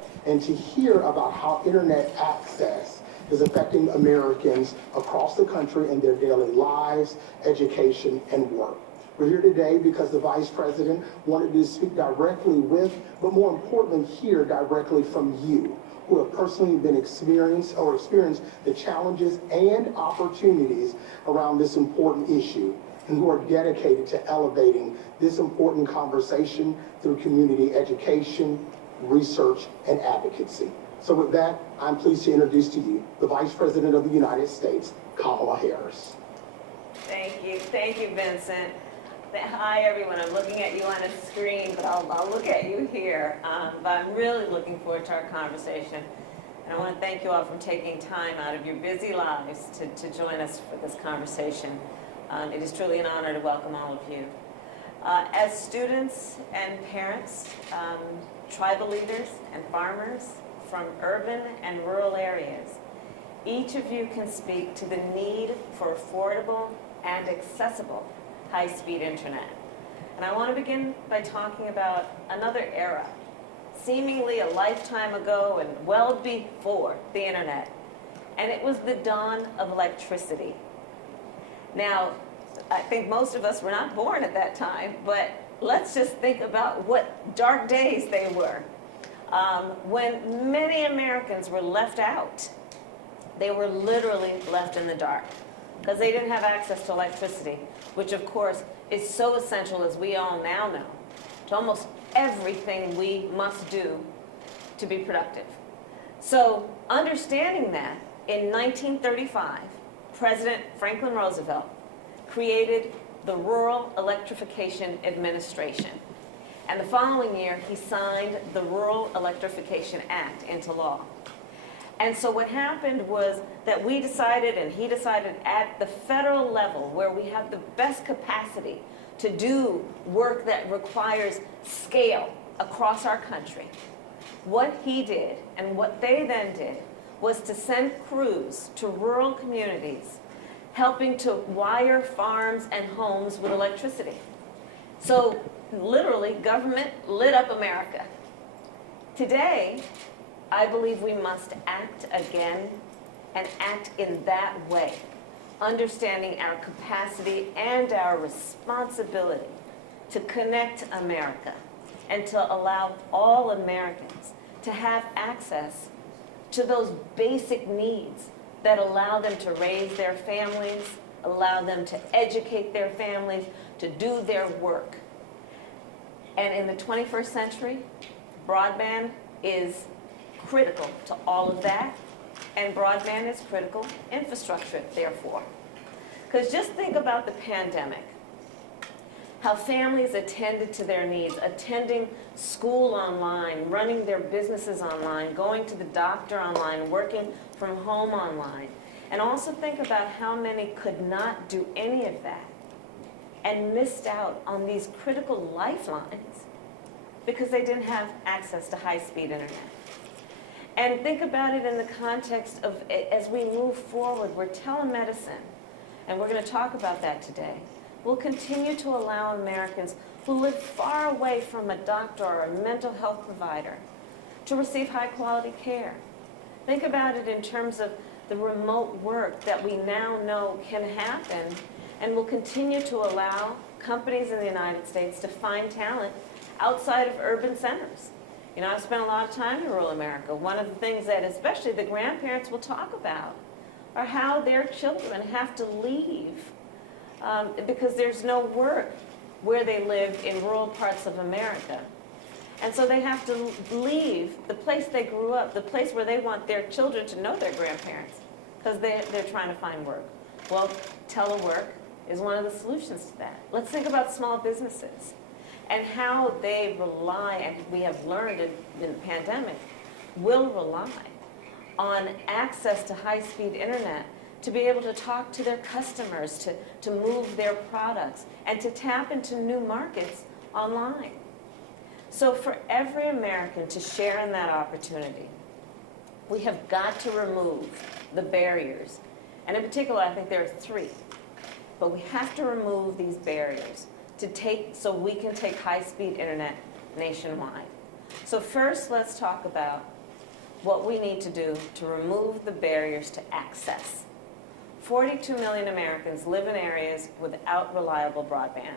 internet and to hear about how internet access is affecting Americans across the country in their daily lives, education, and work. We're here today because the Vice President wanted to speak directly with, but more importantly, hear directly from you, who have personally been experienced the challenges and opportunities around this important issue, and who are dedicated to elevating this important conversation through community education, research, and advocacy. So with that, I'm pleased to introduce to you the Vice President of the United States, Kamala Harris. Thank you, Vincent. Hi, everyone. I'm looking at you on a screen, but I'll look at you here. But I'm really looking forward to our conversation. And I want to thank you all for taking time out of your busy lives to join us for this conversation. It is truly an honor to welcome all of you. As students and parents, tribal leaders and farmers from urban and rural areas, each of you can speak to the need for affordable and accessible high-speed internet. And I want to begin by talking about another era, seemingly a lifetime ago and well before the internet. And it was the dawn of electricity. Now, I think most of us were not born at that time, but let's just think about what dark days they were. When many Americans were left out, they were literally left in the dark because they didn't have access to electricity, which of course is so essential, as we all now know, to almost everything we must do to be productive. So understanding that, in 1935, President Franklin Roosevelt created the Rural Electrification Administration. And the following year, he signed the Rural Electrification Act into law. And so what happened was that we decided, and he decided, at the federal level, where we have the best capacity to do work that requires scale across our country, what he did and what they then did was to send crews to rural communities, helping to wire farms and homes with electricity. So literally, government lit up America. Today, I believe we must act again and act in that way, understanding our capacity and our responsibility to connect America and to allow all Americans to have access to those basic needs that allow them to raise their families, allow them to educate their families, to do their work. And in the 21st century, broadband is critical to all of that, and broadband is critical infrastructure, therefore. Because just think about the pandemic, how families attended to their needs, attending school online, running their businesses online, going to the doctor online, working from home online. And also think about how many could not do any of that and missed out on these critical lifelines because they didn't have access to high-speed internet. And think about it in the context of, as we move forward, where telemedicine, and we're going to talk about that today, will continue to allow Americans who live far away from a doctor or a mental health provider to receive high-quality care. Think about it in terms of the remote work that we now know can happen and will continue to allow companies in the United States to find talent outside of urban centers. You know, I've spent a lot of time in rural America. One of the things that especially the grandparents will talk about are how their children have to leave because there's no work where they live in rural parts of America. And so they have to leave the place they grew up, the place where they want their children to know their grandparents, because they're trying to find work. Well, telework is one of the solutions to that. Let's think about small businesses and how they rely, and we have learned in the pandemic, will rely on access to high-speed internet to be able to talk to their customers, to move their products, and to tap into new markets online. So for every American to share in that opportunity, we have got to remove the barriers. And in particular, I think there are three. But we have to remove these barriers so we can take high-speed internet nationwide. So first, let's talk about what we need to do to remove the barriers to access. 42 million Americans live in areas without reliable broadband.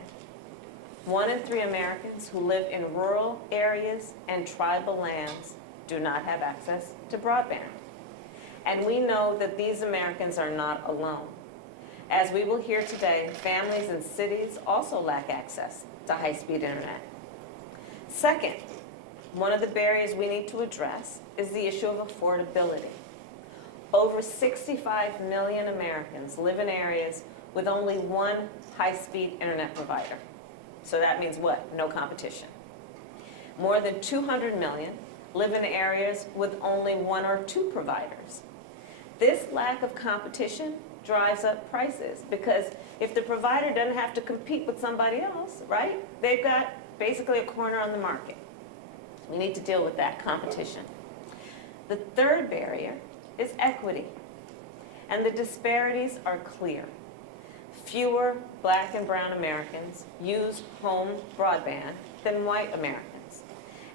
1 in 3 Americans who live in rural areas and tribal lands do not have access to broadband. And we know that these Americans are not alone. As we will hear today, families in cities also lack access to high-speed internet. Second, one of the barriers we need to address is the issue of affordability. Over 65 million Americans live in areas with only one high-speed internet provider. So that means what? No competition. More than 200 million live in areas with only 1 or 2 providers. This lack of competition drives up prices because if the provider doesn't have to compete with somebody else, right? They've got basically a corner on the market. We need to deal with that competition. The third barrier is equity, and the disparities are clear. Fewer Black and brown Americans use home broadband than white Americans.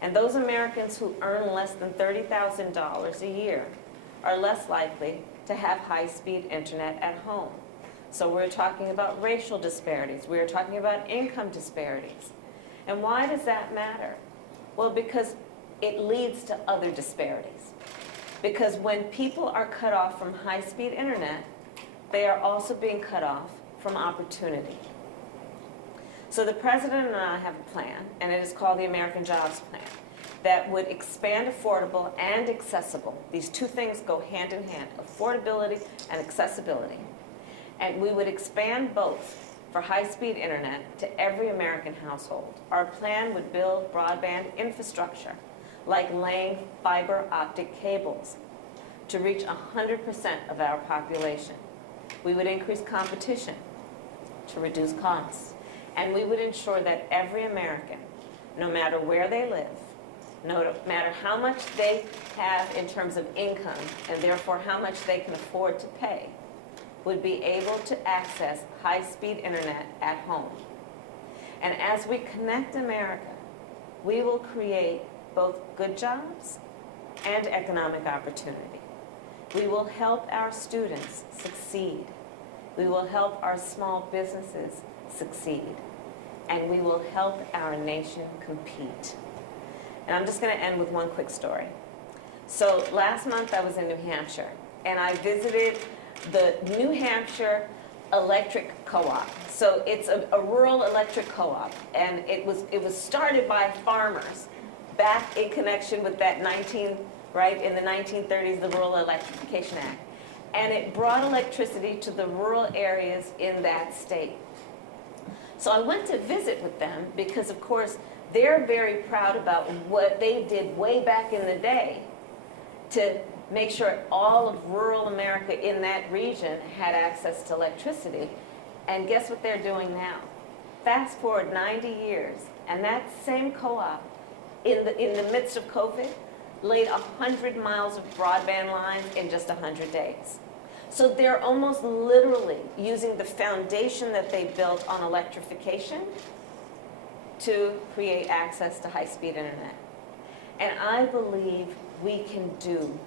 And those Americans who earn less than $30,000 a year are less likely to have high-speed internet at home. So we're talking about racial disparities. We're talking about income disparities. And why does that matter? Well, because it leads to other disparities. Because when people are cut off from high-speed internet, they are also being cut off from opportunity. So the President and I have a plan, and it is called the American Jobs Plan, that would expand affordable and accessible. These two things go hand in hand, affordability and accessibility. And we would expand both for high-speed internet to every American household. Our plan would build broadband infrastructure, like laying fiber optic cables to reach 100% of our population. We would increase competition to reduce costs. And we would ensure that every American, no matter where they live, no matter how much they have in terms of income, and therefore how much they can afford to pay, would be able to access high-speed internet at home. And as we connect America, we will create both good jobs and economic opportunity. We will help our students succeed. We will help our small businesses succeed. And we will help our nation compete. And I'm just going to end with one quick story. So last month I was in New Hampshire, and I visited the New Hampshire Electric Co-op. So it's a rural electric co-op, and it was started by farmers back in connection with that in the 1930s, the Rural Electrification Act. And it brought electricity to the rural areas in that state. So I went to visit with them because, of course, they're very proud about what they did way back in the day to make sure all of rural America in that region had access to electricity. And guess what they're doing now? Fast forward 90 years, and that same co-op, in the midst of COVID, laid 100 miles of broadband lines in just 100 days. So they're almost literally using the foundation that they built on electrification to create access to high-speed internet. And I believe we can do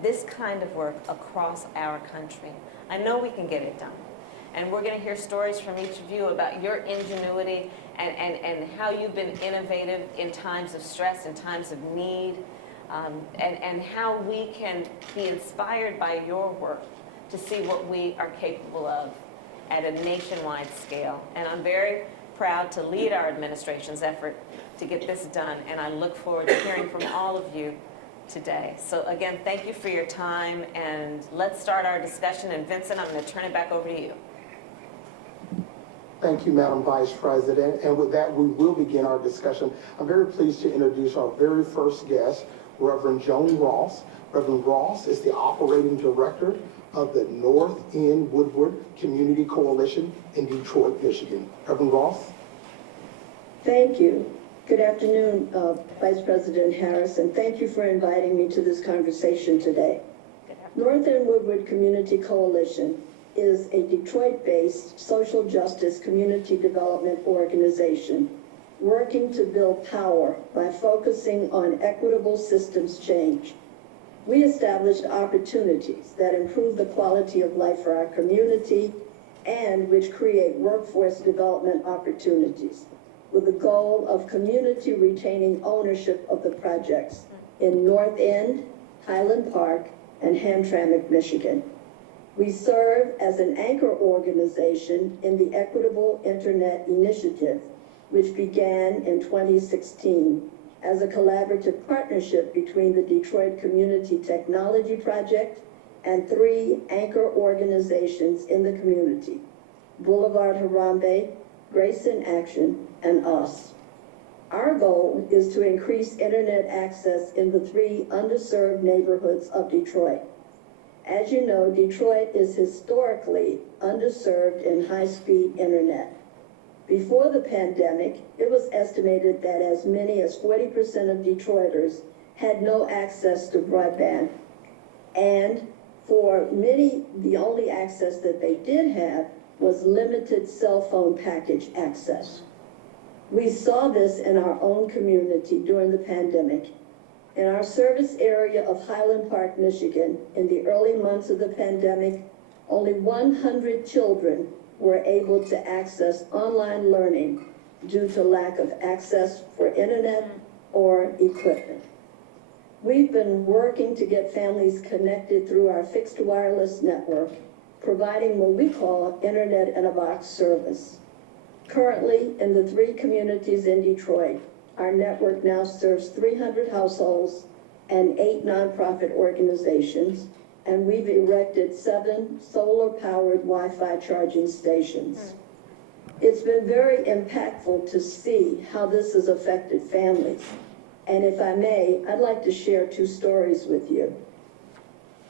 this kind of work across our country. I know we can get it done. And we're going to hear stories from each of you about your ingenuity and how you've been innovative in times of stress, in times of need, and how we can be inspired by your work to see what we are capable of at a nationwide scale. And I'm very proud to lead our administration's effort to get this done, and I look forward to hearing from all of you today. So again, thank you for your time, and let's start our discussion. And Vincent, I'm going to turn it back over to you. Thank you, Madam Vice President. And with that, we will begin our discussion. I'm very pleased to introduce our very first guest, Reverend Joan Ross. Reverend Ross is the Operating Director of the North End Woodward Community Coalition in Detroit, Michigan. Reverend Ross. Thank you. Good afternoon, Vice President Harris, and thank you for inviting me to this conversation today. North End Woodward Community Coalition is a Detroit-based social justice community development organization working to build power by focusing on equitable systems change. We established opportunities that improve the quality of life for our community and which create workforce development opportunities, with the goal of community retaining ownership of the projects in North End, Highland Park, and Hamtramck, Michigan. We serve as an anchor organization in the Equitable Internet Initiative, which began in 2016 as a collaborative partnership between the Detroit Community Technology Project and 3 anchor organizations in the community: Boulevard Harambe, Grace in Action, and us. Our goal is to increase internet access in the 3 underserved neighborhoods of Detroit. As you know, Detroit is historically underserved in high-speed internet. Before the pandemic, it was estimated that as many as 40% of Detroiters had no access to broadband. And for many, the only access that they did have was limited cell phone package access. We saw this in our own community during the pandemic. In our service area of Highland Park, Michigan, in the early months of the pandemic, only 100 children were able to access online learning due to lack of access for internet or equipment. We've been working to get families connected through our fixed wireless network, providing what we call Internet in a Box service. Currently, in the 3 communities in Detroit, our network now serves 300 households and 8 nonprofit organizations, and we've erected 7 solar-powered Wi-Fi charging stations. It's been very impactful to see how this has affected families. And if I may, I'd like to share 2 stories with you.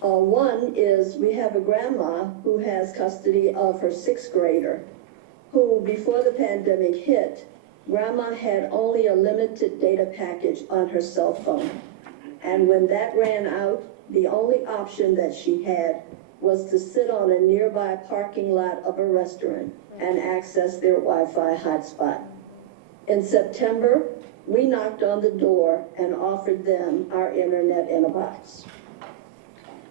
One is we have a grandma who has custody of her 6th grader, who, before the pandemic hit, Grandma had only a limited data package on her cell phone. And when that ran out, the only option that she had was to sit on a nearby parking lot of a restaurant and access their Wi-Fi hotspot. In September, we knocked on the door and offered them our Internet in a Box.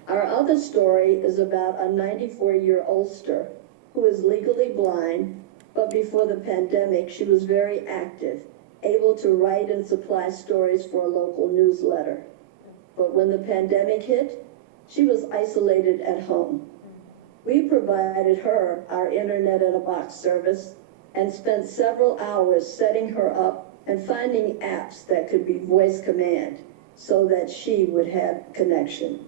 Our other story is about a 94-year-oldster who is legally blind, but before the pandemic, she was very active, able to write and supply stories for a local newsletter. But when the pandemic hit, she was isolated at home. We provided her our Internet in a Box service and spent several hours setting her up and finding apps that could be voice command so that she would have connection.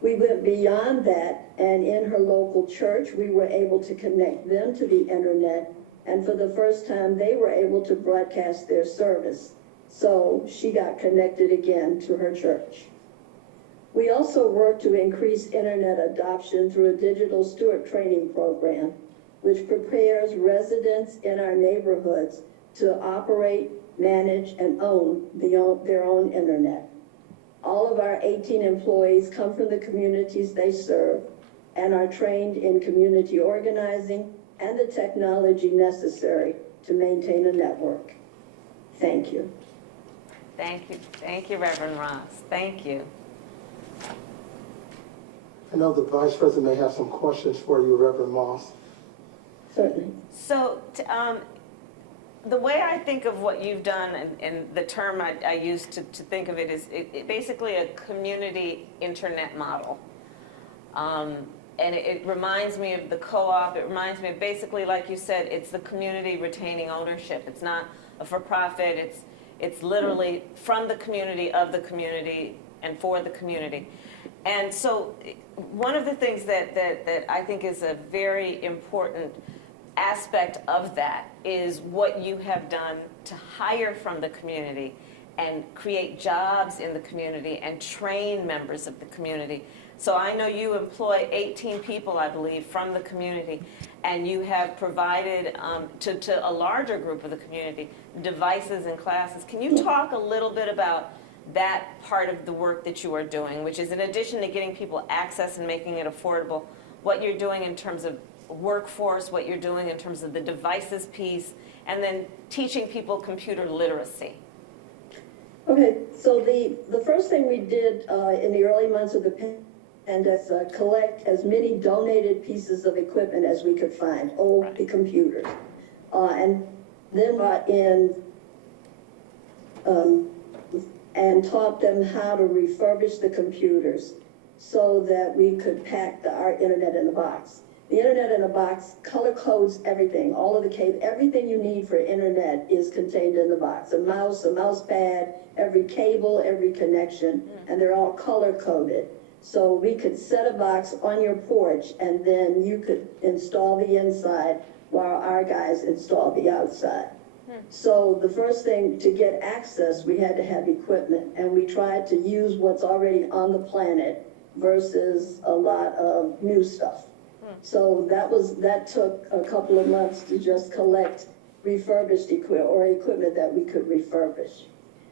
We went beyond that, and in her local church, we were able to connect them to the internet, and for the first time, they were able to broadcast their service. So she got connected again to her church. We also work to increase internet adoption through a digital steward training program, which prepares residents in our neighborhoods to operate, manage, and own their own internet. All of our 18 employees come from the communities they serve and are trained in community organizing and the technology necessary to maintain a network. Thank you. Thank you. Thank you, Reverend Ross. Thank you. I know the Vice President may have some questions for you, Reverend Moss. Certainly. So the way I think of what you've done, and the term I use to think of it is basically a community internet model. And it reminds me of the co-op. It reminds me of basically, like you said, it's the community retaining ownership. It's not a for-profit. It's literally from the community, of the community, and for the community. And so one of the things that I think is a very important aspect of that is what you have done to hire from the community and create jobs in the community and train members of the community. So I know you employ 18 people, I believe, from the community, and you have provided to a larger group of the community devices and classes. Can you talk a little bit about that part of the work that you are doing, which is in addition to getting people access and making it affordable, what you're doing in terms of workforce, what you're doing in terms of the devices piece, and then teaching people computer literacy. Okay, so the first thing we did in the early months of the pandemic is collect as many donated pieces of equipment as we could find, old computers. And then brought in and taught them how to refurbish the computers so that we could pack our internet in a box. The internet in a box color codes everything, all of the cable, everything you need for internet is contained in the box. A mouse pad, every cable, every connection, and they're all color coded. So we could set a box on your porch and then you could install the inside while our guys installed the outside. So the first thing to get access, we had to have equipment, and we tried to use what's already on the planet versus a lot of new stuff. So that took a couple of months to just collect refurbished equipment that we could refurbish.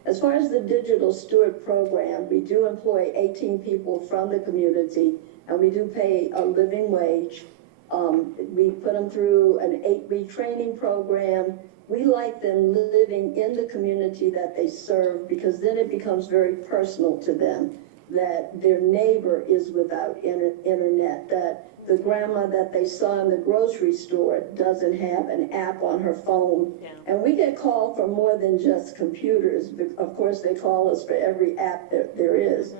As far as the Digital Steward Program, we do employ 18 people from the community, and we do pay a living wage. We put them through an 8-week training program. We like them living in the community that they serve, because then it becomes very personal to them that their neighbor is without internet, that the grandma that they saw in the grocery store doesn't have an app on her phone. Yeah. And we get called for more than just computers. Of course, they call us for every app that there is.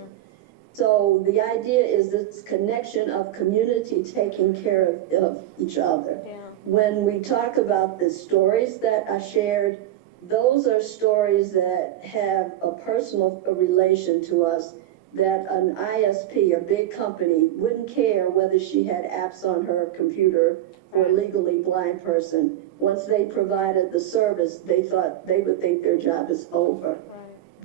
So the idea is this connection of community taking care of each other. Yeah. When we talk about the stories that I shared, those are stories that have a personal relation to us, that an ISP, a big company, wouldn't care whether she had apps on her computer for a legally blind person. Once they provided the service, they thought they would think their job is over.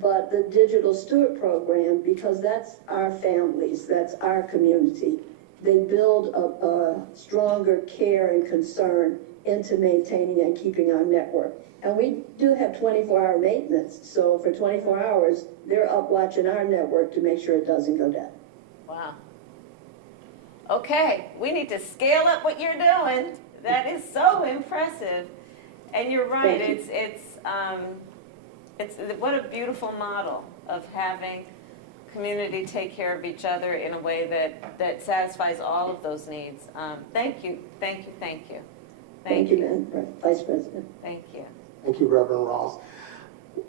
But the Digital Steward Program, because that's our families, that's our community, they build a stronger care and concern into maintaining and keeping our network. And we do have 24-hour maintenance, so for 24 hours, they're up watching our network to make sure it doesn't go down. Wow. Okay, we need to scale up what you're doing. That is so impressive. And you're right, it's what a beautiful model of having community take care of each other in a way that satisfies all of those needs. Thank you. Thank you, Madam Vice President. Thank you. Thank you, Reverend Ross.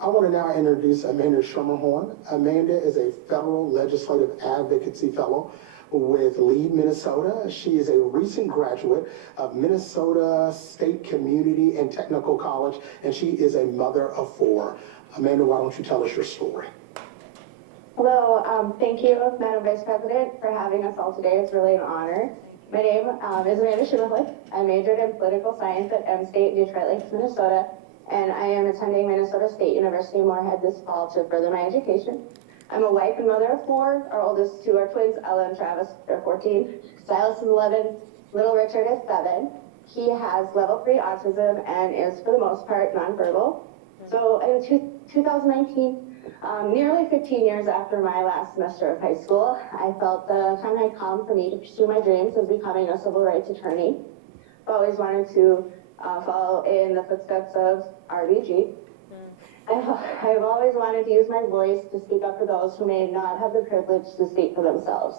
I want to now introduce Amanda Schermerhorn. Amanda is a federal legislative advocacy fellow with Lead Minnesota. She is a recent graduate of Minnesota State Community and Technical College, and she is a mother of 4. Amanda, why don't you tell us your story? Hello, thank you, Madam Vice President, for having us all today. It's really an honor. My name is Amanda Schermerhorn. I majored in political science at M State, Detroit Lakes, Minnesota, and I am attending Minnesota State University Moorhead this fall to further my education. I'm a wife and mother of 4. Our oldest 2 are twins, Ella and Travis. They're 14. Silas is 11. Little Richard is 7. He has level 3 autism and is, for the most part, nonverbal. So in 2019, nearly 15 years after my last semester of high school, I felt the time had come for me to pursue my dreams of becoming a civil rights attorney. I've always wanted to follow in the footsteps of RBG. I've always wanted to use my voice to speak up for those who may not have the privilege to speak for themselves.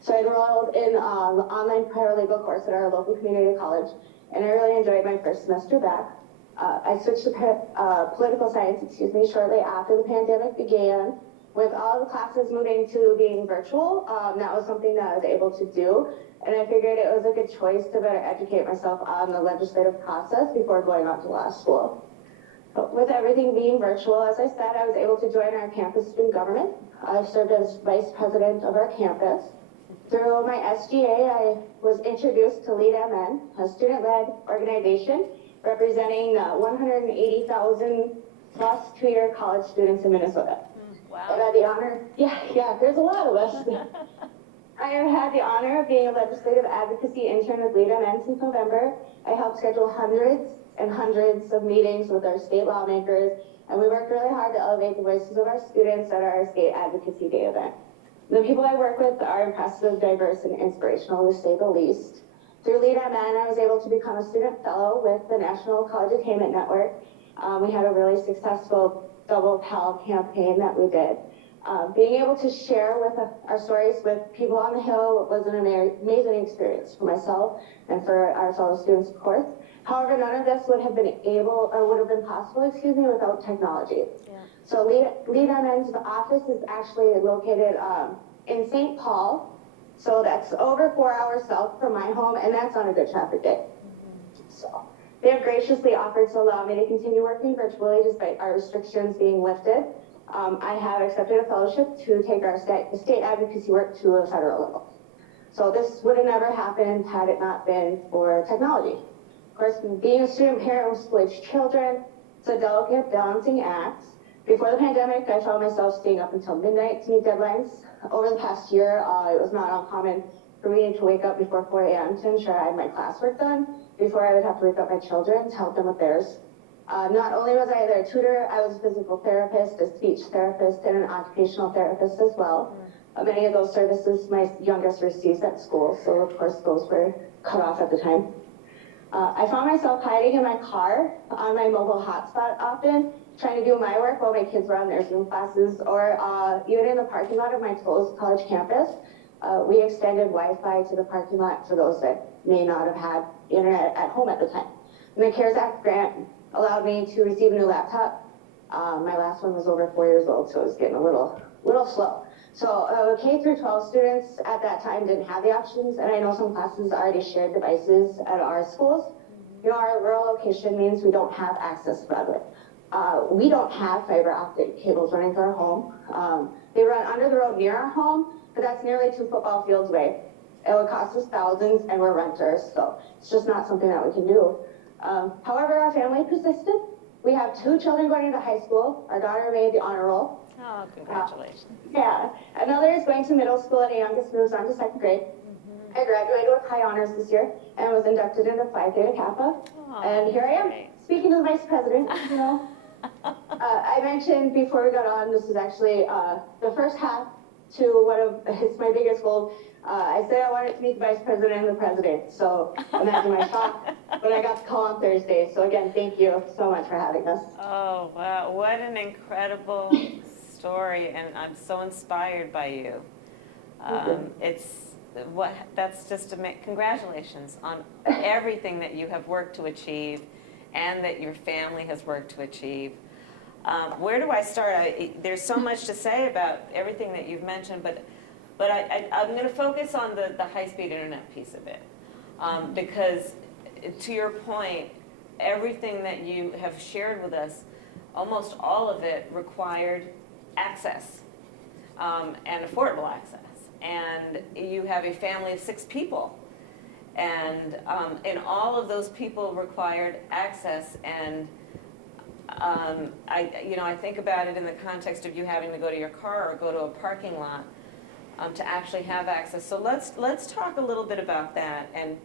So I enrolled in the online paralegal course at our local community college, and I really enjoyed my first semester back. I switched to political science, shortly after the pandemic began. With all the classes moving to being virtual, that was something that I was able to do. And I figured it was a good choice to better educate myself on the legislative process before going on to law school. But with everything being virtual, as I said, I was able to join our campus student government. I served as vice president of our campus. Through my SGA, I was introduced to Lead MN, a student-led organization representing 180,000 plus 2-year college students in Minnesota. Wow. I've had the honor, there's a lot of us. I have had the honor of being a legislative advocacy intern with Lead MN since November. I helped schedule hundreds and hundreds of meetings with our state lawmakers, and we worked really hard to elevate the voices of our students at our state advocacy day event. The people I work with are impressive, diverse, and inspirational, to say the least. Through Lead MN, I was able to become a student fellow with the National College Attainment Network. We had a really successful double Pell campaign that we did. Being able to share with our stories with people on the Hill was an amazing experience for myself and for our fellow students, of course. However, none of this would have been possible, without technology. Yeah. So Lead MN's office is actually located in St. Paul. So that's over 4 hours south from my home, and that's on a good traffic day. So they have graciously offered to allow me to continue working virtually despite our restrictions being lifted. I have accepted a fellowship to take our state advocacy work to a federal level. So this would have never happened had it not been for technology. Of course, being a student parent with school-age children, it's a delicate balancing act. Before the pandemic, I found myself staying up until midnight to meet deadlines. Over the past year, it was not uncommon for me to wake up before 4 a.m. to ensure I had my classwork done before I would have to wake up my children to help them with theirs. Not only was I their tutor, I was a physical therapist, a speech therapist, and an occupational therapist as well. Many of those services my youngest receives at school, so of course those were cut off at the time. I found myself hiding in my car on my mobile hotspot often, trying to do my work while my kids were on their Zoom classes, or even in the parking lot of my college campus. We extended Wi-Fi to the parking lot for those that may not have had internet at home at the time. And the CARES Act grant allowed me to receive a new laptop. My last one was over 4 years old, so it was getting a little slow. So K through 12 students at that time didn't have the options, and I know some classes already shared devices at our schools. You know, our rural location means we don't have access to broadband. We don't have fiber optic cables running to our home. They run under the road near our home, but that's nearly 2 football fields away. It would cost us thousands, and we're renters, so it's just not something that we can do. However, our family persisted. We have 2 children going into high school. Our daughter made the honor roll. Oh, congratulations. Yeah. Another is going to middle school, and the youngest moves on to 2nd grade. I graduated with high honors this year and was inducted into Phi Theta Kappa. Oh, and here I am, great. speaking to the vice president, you know. I mentioned before we got on, this is actually the first half to it's my biggest goal. I said I wanted to meet the vice president and the president, so imagine my shock when I got the call on Thursday. So again, thank you so much for having us. Oh, wow, what an incredible story, and I'm so inspired by you. Congratulations on everything that you have worked to achieve and that your family has worked to achieve. Where do I start? There's so much to say about everything that you've mentioned, but I'm going to focus on the high-speed internet piece of it, because to your point, everything that you have shared with us, almost all of it required access and affordable access. And you have a family of 6 people, and all of those people required access. And I think about it in the context of you having to go to your car or go to a parking lot to actually have access. So let's talk a little bit about that and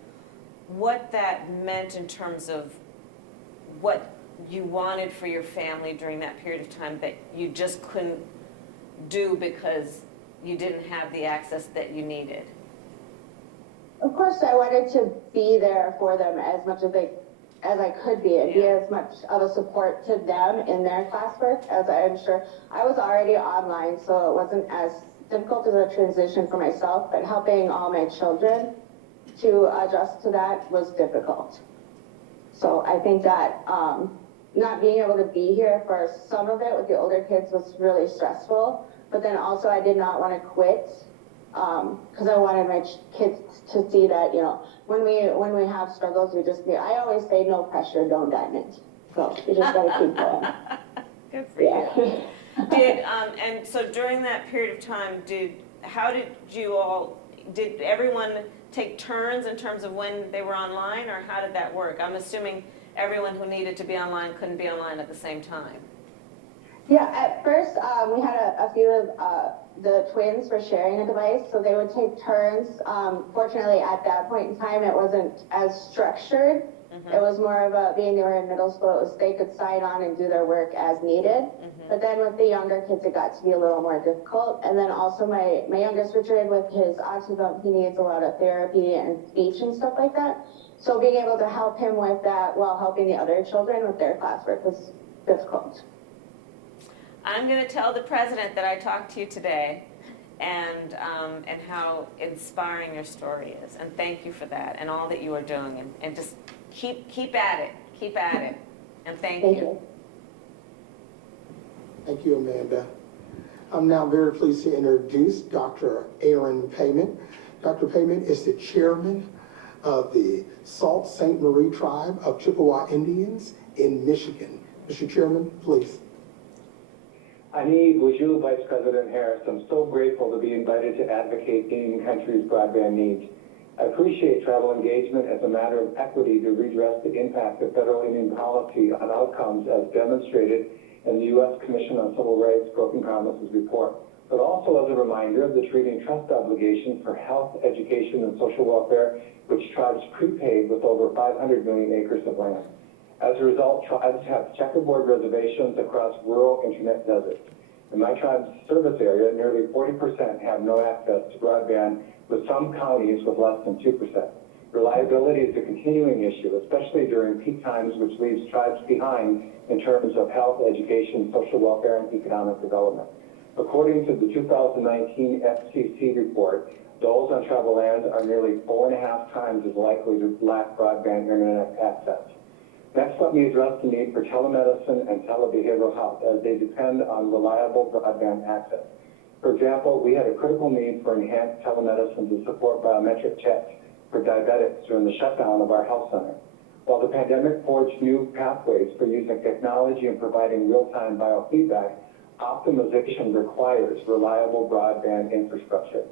what that meant in terms of what you wanted for your family during that period of time that you just couldn't do because you didn't have the access that you needed. Of course, I wanted to be there for them as much as I could be, and be as much of a support to them in their classwork as I'm sure. I was already online, so it wasn't as difficult as a transition for myself, but helping all my children to adjust to that was difficult. So I think that not being able to be here for some of it with the older kids was really stressful, but then also I did not want to quit because I wanted my kids to see that, you know, when we have struggles, I always say no pressure, don't diamond. So you just got to keep going. Good for you. And so during that period of time, did everyone take turns in terms of when they were online, or how did that work? I'm assuming everyone who needed to be online couldn't be online at the same time. Yeah, at first we had a few of the twins were sharing a device, so they would take turns. Fortunately, at that point in time, it wasn't as structured It was more of a, being they were in middle school, it was they could sign on and do their work as needed. But then with the younger kids, it got to be a little more difficult. And then also my youngest Richard, with his autism, he needs a lot of therapy and speech and stuff like that. So being able to help him with that while helping the other children with their classwork was difficult. I'm going to tell the president that I talked to you today, and how inspiring your story is. And thank you for that and all that you are doing. And just keep at it. Keep at it. And thank you. Thank you, Amanda. I'm now very pleased to introduce Dr. Aaron Payment. Dr. Payment is the chairman of the Sault Ste. Marie Tribe of Chippewa Indians in Michigan. Mr. Chairman, please. Ani Boozhoo, Vice President Harris, I'm so grateful to be invited to advocate Indian country's broadband needs. I appreciate tribal engagement as a matter of equity to redress the impact of federal Indian policy on outcomes as demonstrated in the U.S. Commission on Civil Rights Broken Promises report, but also as a reminder of the treaty and trust obligations for health, education, and social welfare, which tribes prepaid with over 500 million acres of land. As a result, tribes have checkerboard reservations across rural internet deserts. In my tribe's service area, nearly 40% have no access to broadband, with some counties with less than 2%. Reliability is a continuing issue, especially during peak times, which leaves tribes behind in terms of health, education, social welfare, and economic development. According to the 2019 FCC report, those on tribal land are nearly 4.5 times as likely to lack broadband internet access. Next, let me address the need for telemedicine and telebehavioral health, as they depend on reliable broadband access. For example, we had a critical need for enhanced telemedicine to support biometric checks for diabetics during the shutdown of our health center. While the pandemic forged new pathways for using technology and providing real-time biofeedback, optimization requires reliable broadband infrastructure.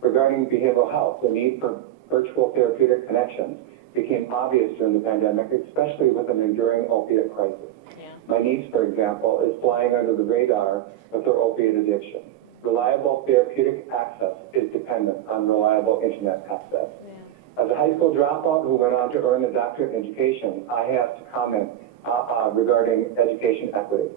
Regarding behavioral health, the need for virtual therapeutic connections became obvious during the pandemic, especially with an enduring opiate crisis. Yeah. My niece, for example, is flying under the radar with her opiate addiction. Reliable therapeutic access is dependent on reliable internet access. As a high school dropout who went on to earn a doctorate in education, I have to comment regarding education equity.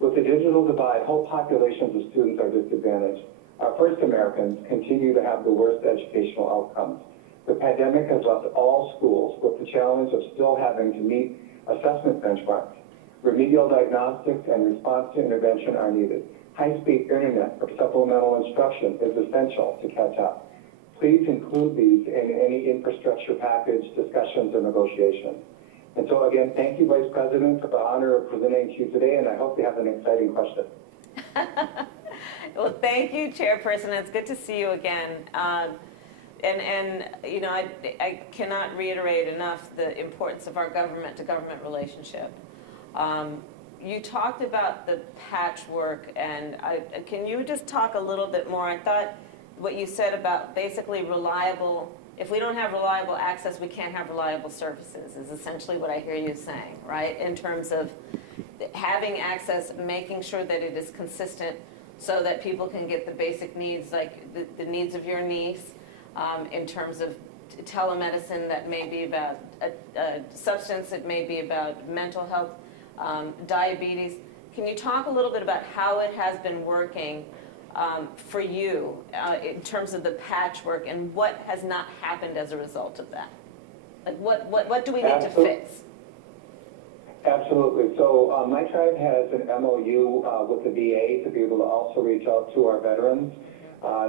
With the digital divide, whole populations of students are disadvantaged. Our first Americans continue to have the worst educational outcomes. The pandemic has left all schools with the challenge of still having to meet assessment benchmarks. Remedial diagnostics and response to intervention are needed. High-speed internet for supplemental instruction is essential to catch up. Please include these in any infrastructure package discussions or negotiations. And so again, thank you, Vice President, for the honor of presenting to you today, and I hope you have an exciting question. Well, thank you, Chairperson. It's good to see you again. And you know, I cannot reiterate enough the importance of our government-to-government relationship. You talked about the patchwork, and can you just talk a little bit more? I thought what you said about basically reliable, if we don't have reliable access, we can't have reliable services, is essentially what I hear you saying, right? In terms of having access, making sure that it is consistent so that people can get the basic needs, like the needs of your niece, in terms of telemedicine that may be about substance, it may be about mental health, diabetes. Can you talk a little bit about how it has been working for you in terms of the patchwork, and what has not happened as a result of that? Like what do we need to fix? Absolutely. So my tribe has an MOU with the VA to be able to also reach out to our veterans.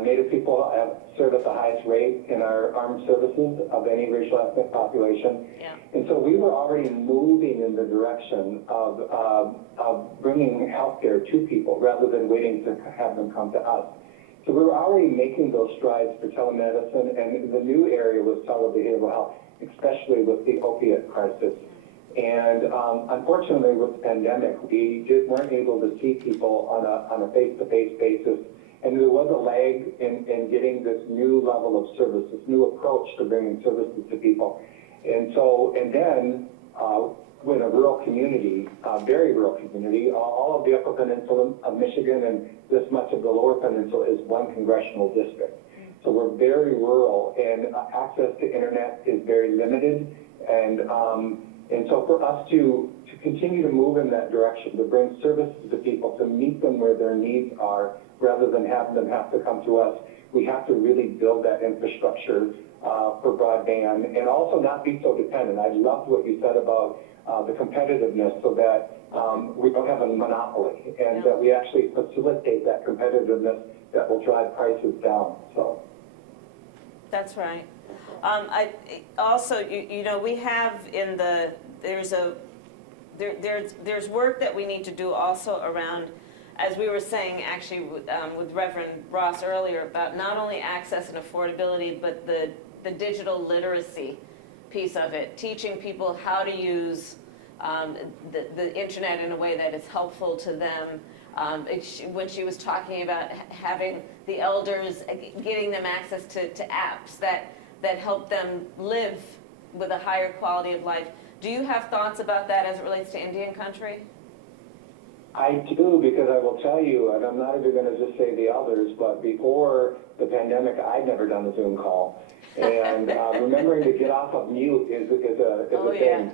Native people serve at the highest rate in our armed services of any racial ethnic population. Yeah. And so we were already moving in the direction of bringing healthcare to people rather than waiting to have them come to us. So we were already making those strides for telemedicine, and the new area was telebehavioral health, especially with the opiate crisis. And unfortunately, with the pandemic, we weren't able to see people on a face-to-face basis. And there was a lag in getting this new level of service, this new approach to bringing services to people. And then in a rural community, very rural community, all of the Upper Peninsula of Michigan and this much of the Lower Peninsula is one congressional district. So we're very rural, and access to internet is very limited. And so for us to continue to move in that direction, to bring services to people, to meet them where their needs are, rather than have them have to come to us, we have to really build that infrastructure for broadband, and also not be so dependent. I loved what you said about the competitiveness, so that we don't have a monopoly, and that we actually facilitate that competitiveness that will drive prices down. So That's right. I also, you know, we have in the, there's work that we need to do also around, as we were saying actually with Reverend Ross earlier, about not only access and affordability, but the digital literacy piece of it, teaching people how to use the internet in a way that is helpful to them. When she was talking about having the elders, getting them access to apps that help them live with a higher quality of life. Do you have thoughts about that as it relates to Indian country? I do, because I will tell you, and I'm not even going to just say the elders, but before the pandemic, I'd never done a Zoom call. And remembering to get off of mute is a thing.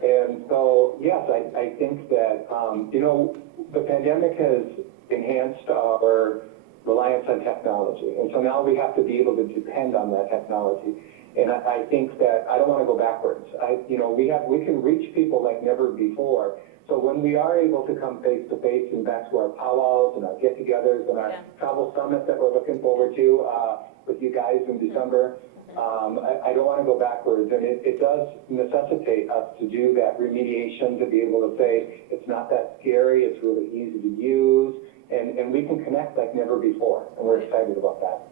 And so, yes, I think that, you know, the pandemic has enhanced our reliance on technology. And so now we have to be able to depend on that technology. And I think that I don't want to go backwards. You know, we can reach people like never before. So when we are able to come face to face and back to our powwows and our get-togethers and our travel summit that we're looking forward to with you guys in December, I don't want to go backwards. And it does necessitate us to do that remediation, to be able to say it's not that scary, it's really easy to use, and we can connect like never before. And we're excited about that.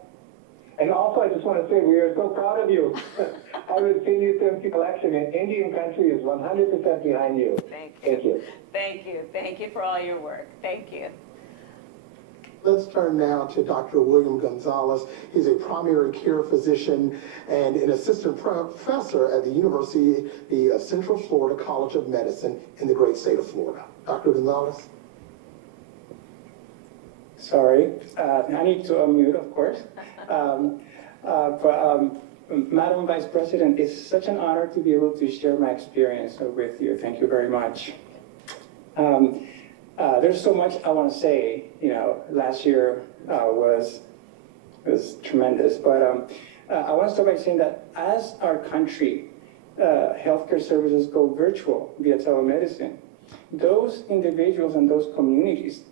And also, I just want to say we are so proud of you. I was in your election, and Indian country is 100% behind you. Thank you. Thank you. Thank you. Thank you for all your work. Thank you. Let's turn now to Dr. William Gonzalez. He's a primary care physician and an assistant professor at the University of Central Florida College of Medicine in the great state of Florida. Dr. Gonzalez? Sorry, I need to unmute, of course. Madam Vice President, it's such an honor to be able to share my experience with you. Thank you very much. There's so much I want to say. You know, last year was tremendous, but I want to start by saying that as our country, healthcare services go virtual via telemedicine, those individuals and those communities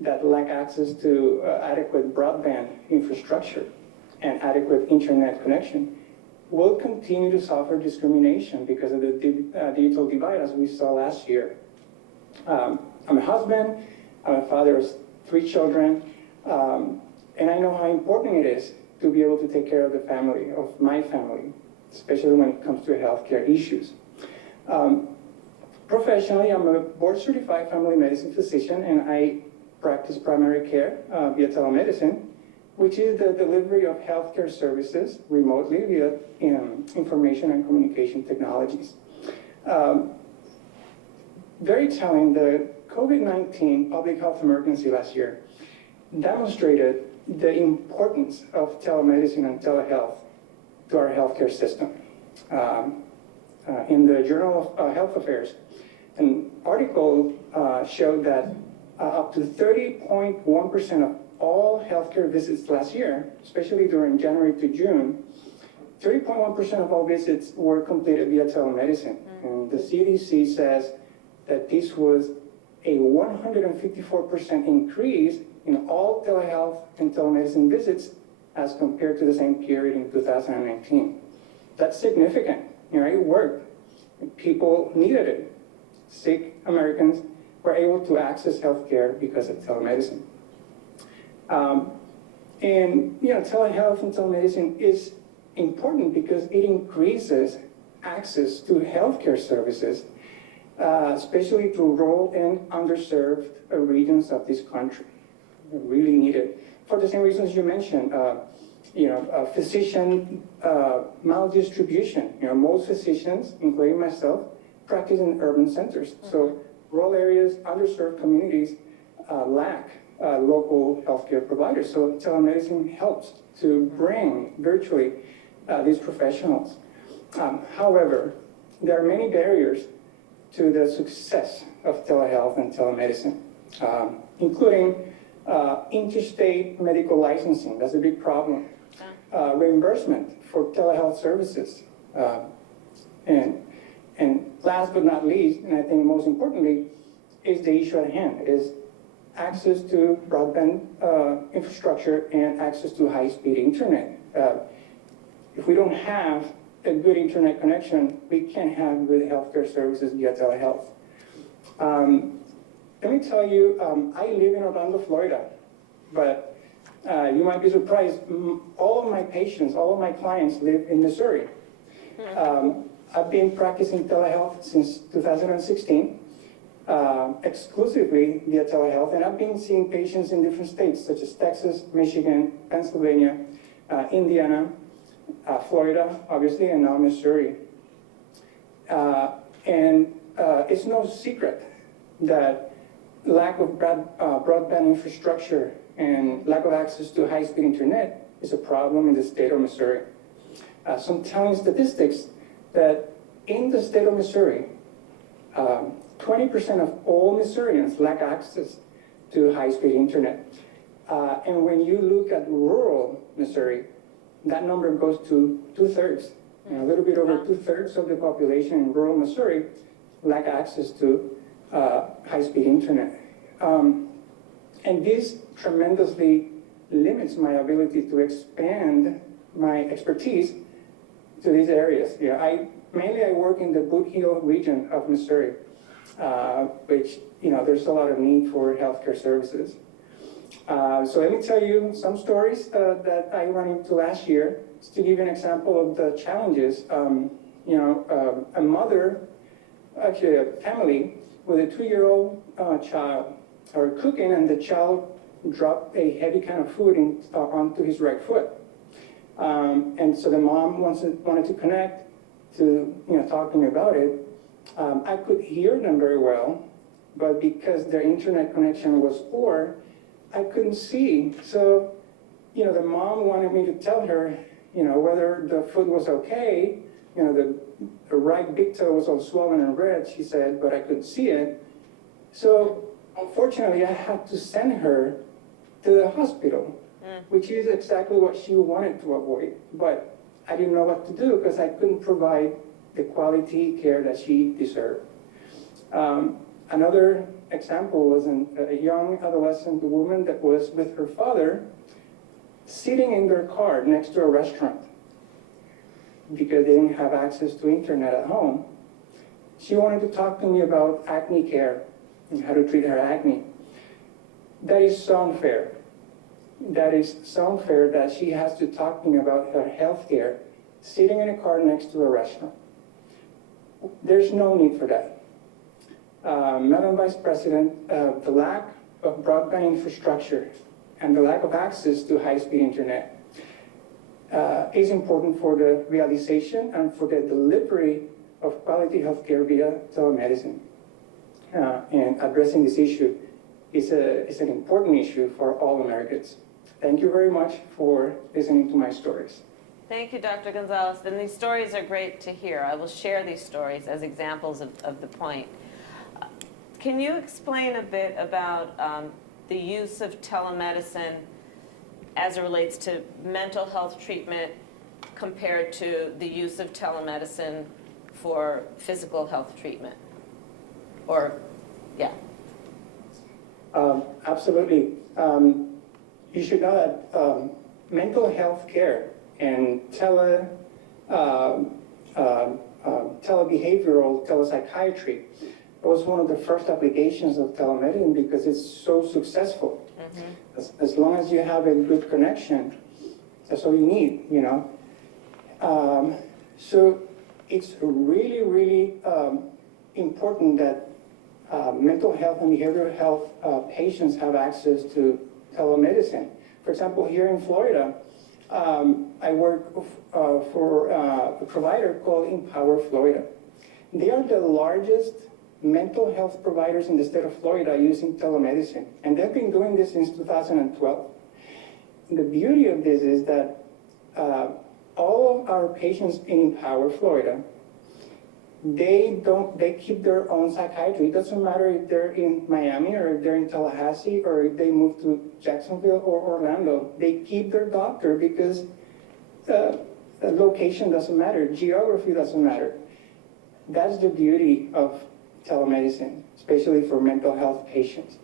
that lack access to adequate broadband infrastructure and adequate internet connection will continue to suffer discrimination because of the digital divide, as we saw last year. I'm a husband, I'm a father of 3 children, and I know how important it is to be able to take care of the family, of my family, especially when it comes to healthcare issues. Professionally, I'm a board-certified family medicine physician, and I practice primary care via telemedicine, which is the delivery of healthcare services remotely via information and communication technologies. Very telling, the COVID-19 public health emergency last year demonstrated the importance of telemedicine and telehealth to our healthcare system. In the Journal of Health Affairs, an article showed that up to 30.1% of all healthcare visits last year, especially during January to June, 30.1% of all visits were completed via telemedicine. And the CDC says that this was a 154% increase in all telehealth and telemedicine visits as compared to the same period in 2019. That's significant. You know, it worked. People needed it. Sick Americans were able to access healthcare because of telemedicine. And you know, telehealth and telemedicine is important because it increases access to healthcare services, especially to rural and underserved regions of this country. They're really needed for the same reasons you mentioned. Physician maldistribution. You know, most physicians, including myself, practice in urban centers. So rural areas, underserved communities lack local healthcare providers. So telemedicine helps to bring virtually these professionals. However, there are many barriers to the success of telehealth and telemedicine, including interstate medical licensing. That's a big problem. Reimbursement for telehealth services. And last but not least, and I think most importantly, is the issue at hand, is access to broadband infrastructure and access to high-speed internet. If we don't have a good internet connection, we can't have good healthcare services via telehealth. Let me tell you, I live in Orlando, Florida, but you might be surprised, all of my patients, all of my clients live in Missouri. I've been practicing telehealth since 2016, exclusively via telehealth, and I've been seeing patients in different states such as Texas, Michigan, Pennsylvania, Indiana, Florida, obviously, and now Missouri. It's no secret that lack of broadband infrastructure and lack of access to high-speed internet is a problem in the state of Missouri. Some telling statistics that in the state of Missouri, 20% of all Missourians lack access to high-speed internet. And when you look at rural Missouri, that number goes to 2/3. A little bit over 2/3 of the population in rural Missouri lack access to high-speed internet. And this tremendously limits my ability to expand my expertise to these areas. Mainly I work in the Boot Hill region of Missouri, which, there's a lot of need for healthcare services. So let me tell you some stories that I ran into last year, just to give you an example of the challenges. A mother, actually a family with a 2-year-old child, are cooking, and the child dropped a heavy kind of food onto his right foot. And so the mom wanted to connect to talk to me about it. I could hear them very well, but because their internet connection was poor, I couldn't see. So, the mom wanted me to tell her, whether the foot was okay. The right big toe was all swollen and red, she said, but I couldn't see it. So, unfortunately, I had to send her to the hospital, which is exactly what she wanted to avoid. But I didn't know what to do because I couldn't provide the quality care that she deserved. Another example was a young adolescent woman that was with her father sitting in their car next to a restaurant because they didn't have access to internet at home. She wanted to talk to me about acne care and how to treat her acne. That is so unfair. That is so unfair that she has to talk to me about her health care sitting in a car next to a restaurant. There's no need for that. Madam Vice President, the lack of broadband infrastructure and the lack of access to high-speed internet is important for the realization and for the delivery of quality healthcare via telemedicine. And addressing this issue is an important issue for all Americans. Thank you very much for listening to my stories. Thank you, Dr. Gonzalez. And these stories are great to hear. I will share these stories as examples of the point. Can you explain a bit about the use of telemedicine as it relates to mental health treatment compared to the use of telemedicine for physical health treatment? Absolutely. You should know that mental health care and telebehavioral telepsychiatry was one of the first applications of telemedicine because it's so successful. As long as you have a good connection, that's all you need, So it's really, really important that mental health and behavioral health patients have access to telemedicine. For example, here in Florida, I work for a provider called Empower Florida. They are the largest mental health providers in the state of Florida using telemedicine, and they've been doing this since 2012. And the beauty of this is that all of our patients in Empower, Florida, they keep their own psychiatry. It doesn't matter if they're in Miami or if they're in Tallahassee or if they move to Jacksonville or Orlando. They keep their doctor because the location doesn't matter, geography doesn't matter. That's the beauty of telemedicine, especially for mental health patients.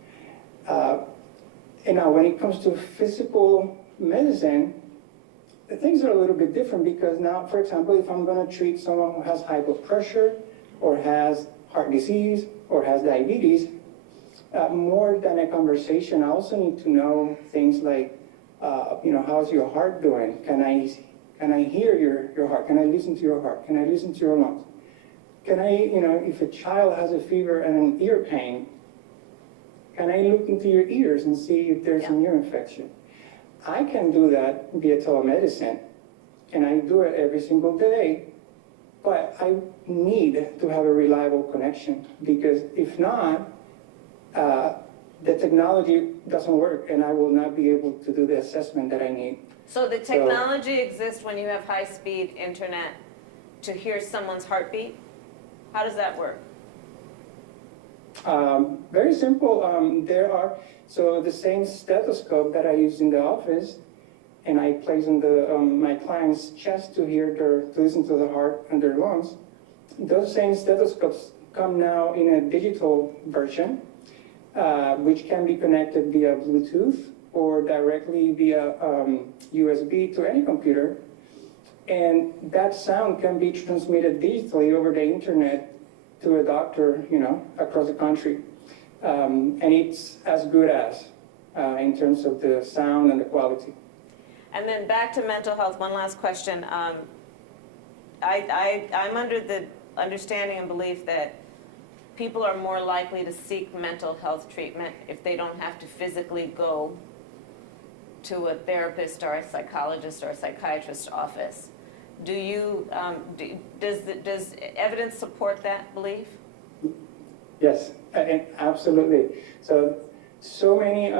And now when it comes to physical medicine, things are a little bit different because now, for example, if I'm going to treat someone who has high blood pressure or has heart disease or has diabetes, more than a conversation, I also need to know things like, how's your heart doing? Can I hear your heart? Can I listen to your heart? Can I listen to your lungs? Can I, if a child has a fever and an ear pain, can I look into your ears and see if there's an ear infection? I can do that via telemedicine, and I do it every single day, but I need to have a reliable connection because if not, the technology doesn't work and I will not be able to do the assessment that I need. So the technology exists when you have high-speed internet to hear someone's heartbeat? How does that work? Very simple. So the same stethoscope that I use in the office, and I place on my client's chest to listen to the heart and their lungs. Those same stethoscopes come now in a digital version, which can be connected via Bluetooth or directly via USB to any computer. And that sound can be transmitted digitally over the internet to a doctor, across the country. And it's as good as in terms of the sound and the quality. And then back to mental health, one last question. I'm under the understanding and belief that people are more likely to seek mental health treatment if they don't have to physically go to a therapist or a psychologist or a psychiatrist's office. Does evidence support that belief? Yes, absolutely. So many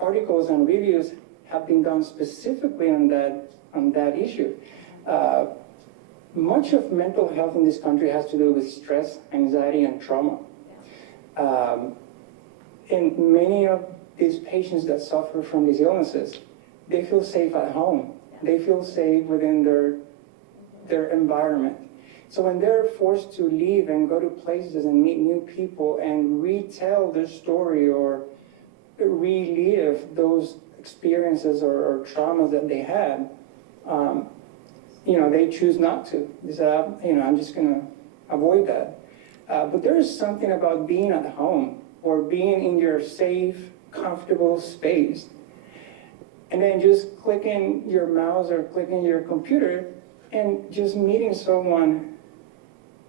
articles and reviews have been done specifically on that issue. Much of mental health in this country has to do with stress, anxiety, and trauma. And many of these patients that suffer from these illnesses, they feel safe at home. They feel safe within their environment. So when they're forced to leave and go to places and meet new people and retell their story or relive those experiences or traumas that they had, they choose not to. They say, I'm just going to avoid that. But there is something about being at home or being in your safe, comfortable space, and then just clicking your mouse or clicking your computer and just meeting someone,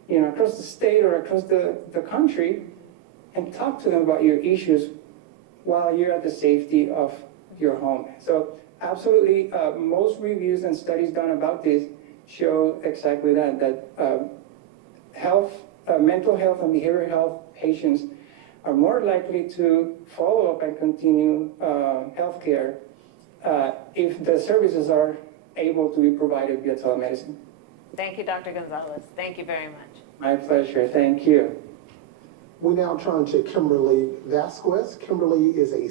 across the state or across the country and talk to them about your issues while you're at the safety of your home. So absolutely, most reviews and studies done about this show exactly that mental health and behavioral health patients are more likely to follow up and continue healthcare if the services are able to be provided via telemedicine. Thank you, Dr. Gonzalez. Thank you very much. My pleasure. Thank you. We now turn to Kimberly Vasquez. Kimberly is a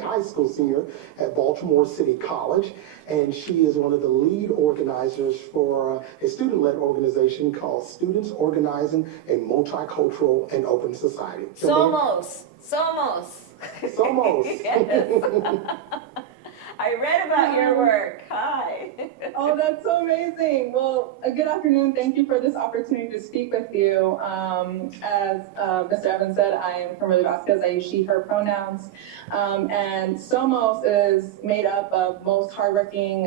high school senior at Baltimore City College, and she is one of the lead organizers for a student-led organization called Students Organizing a Multicultural and Open Society. Somos. Somos. I read about your work. Hi. Oh, that's so amazing. Well, good afternoon. Thank you for this opportunity to speak with you. As Mr. Evans said, I am Kimberly Vasquez. I use she, her pronouns. And Somos is made up of most hardworking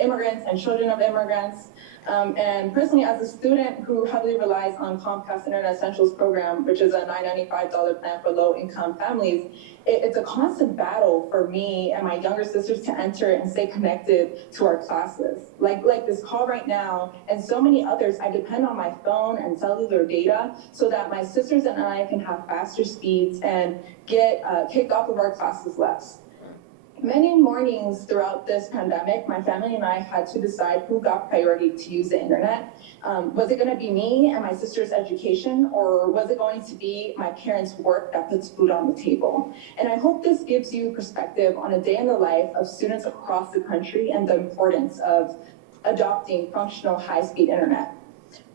immigrants and children of immigrants. And personally, as a student who heavily relies on Comcast Internet Essentials program, which is a $995 plan for low-income families, it's a constant battle for me and my younger sisters to enter and stay connected to our classes. Like this call right now, and so many others, I depend on my phone and cellular data so that my sisters and I can have faster speeds and get kicked off of our classes less. Many mornings throughout this pandemic, my family and I had to decide who got priority to use the internet. Was it gonna be me and my sister's education, or was it going to be my parents' work that puts food on the table? And I hope this gives you perspective on a day in the life of students across the country and the importance of adopting functional high-speed internet.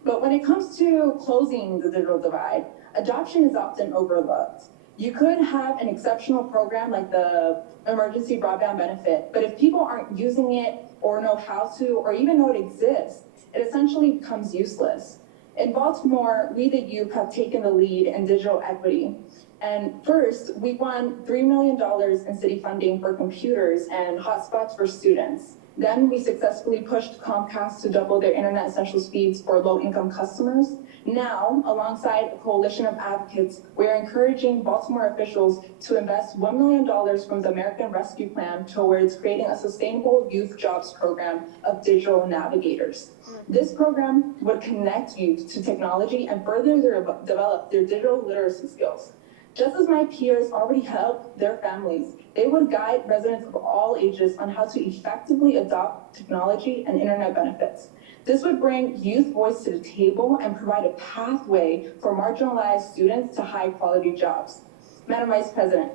But when it comes to closing the digital divide, adoption is often overlooked. You could have an exceptional program like the emergency broadband benefit, but if people aren't using it or know how to, or even know it exists, it essentially becomes useless. In Baltimore, we the youth have taken the lead in digital equity. And first, we won $3 million in city funding for computers and hotspots for students. Then we successfully pushed Comcast to double their internet essential speeds for low-income customers. Now, alongside a coalition of advocates, we're encouraging Baltimore officials to invest $1 million from the American Rescue Plan towards creating a sustainable youth jobs program of digital navigators. This program would connect youth to technology and further develop their digital literacy skills. Just as my peers already help their families, they would guide residents of all ages on how to effectively adopt technology and internet benefits. This would bring youth voice to the table and provide a pathway for marginalized students to high-quality jobs. Madam Vice President,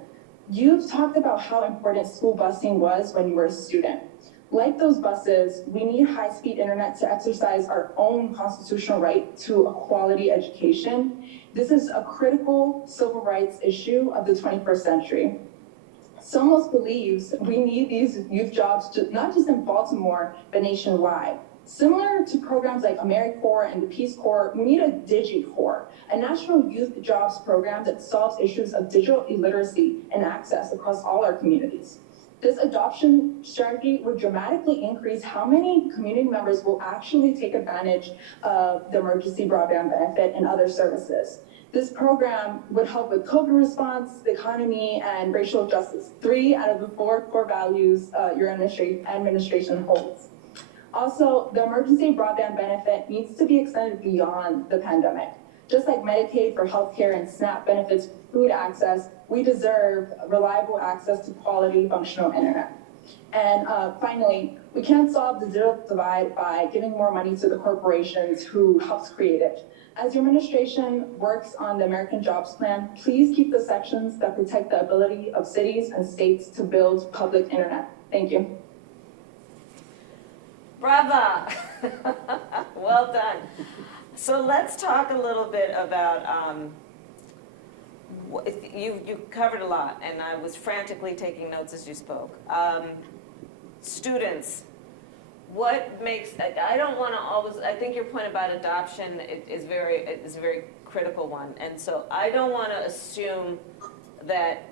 you've talked about how important school busing was when you were a student. Like those buses, we need high-speed internet to exercise our own constitutional right to a quality education. This is a critical civil rights issue of the 21st century. Somos believes we need these youth jobs not just in Baltimore, but nationwide. Similar to programs like AmeriCorps and the Peace Corps, we need a DigiCorps, a national youth jobs program that solves issues of digital illiteracy and access across all our communities. This adoption strategy would dramatically increase how many community members will actually take advantage of the emergency broadband benefit and other services. This program would help with COVID response, the economy, and racial justice, 3 out of the 4 core values your administration holds. Also, the emergency broadband benefit needs to be extended beyond the pandemic. Just like Medicaid for healthcare and SNAP benefits food access, we deserve reliable access to quality functional internet. And finally, we can't solve the digital divide by giving more money to the corporations who helped create it. As your administration works on the American Jobs Plan, please keep the sections that protect the ability of cities and states to build public internet. Thank you. Brava! Well done. So let's talk a little bit about, you covered a lot, and I was frantically taking notes as you spoke. Students, what makes, I don't want to always, I think your point about adoption is a very critical one, and so I don't want to assume that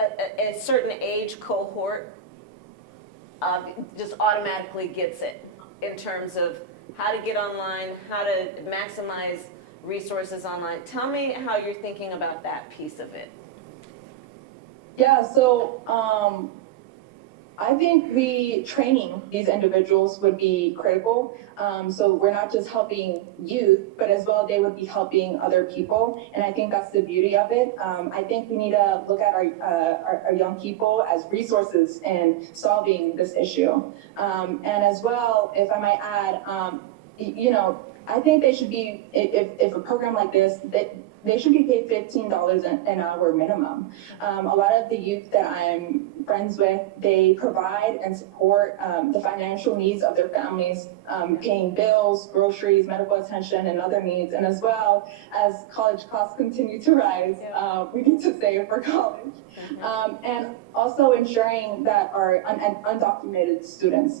a certain age cohort just automatically gets it in terms of how to get online, how to maximize resources online. Tell me how you're thinking about that piece of it. Yeah, so I think training these individuals would be critical. So we're not just helping youth, but as well they would be helping other people. And I think that's the beauty of it. I think we need to look at our young people as resources in solving this issue. And as well, if I might add, you know, I think they should be, if a program like this, they should be paid $15 an hour minimum. A lot of the youth that I'm friends with, they provide and support the financial needs of their families, paying bills, groceries, medical attention, and other needs. And as well as college costs continue to rise, we need to save for college. And also ensuring that our undocumented students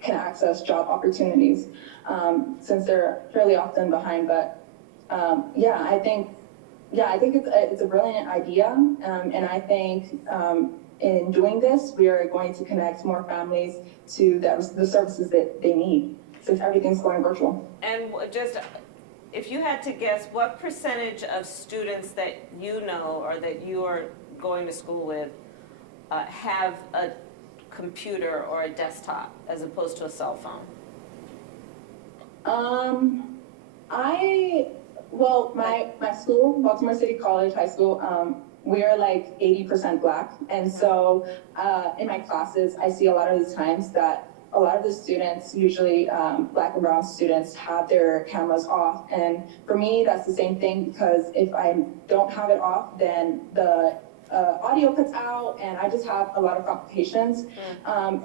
can access job opportunities, since they're fairly often behind. But I think it's a brilliant idea, and I think in doing this, we are going to connect more families to the services that they need, since everything's going virtual. And just, if you had to guess, what percentage of students that you know or that you are going to school with have a computer or a desktop as opposed to a cell phone? Well, my school, Baltimore City College High School, we are like 80% Black. And so in my classes, I see a lot of the times that a lot of the students, usually Black and brown students, have their cameras off. And for me, that's the same thing, because if I don't have it off, then the audio cuts out and I just have a lot of complications.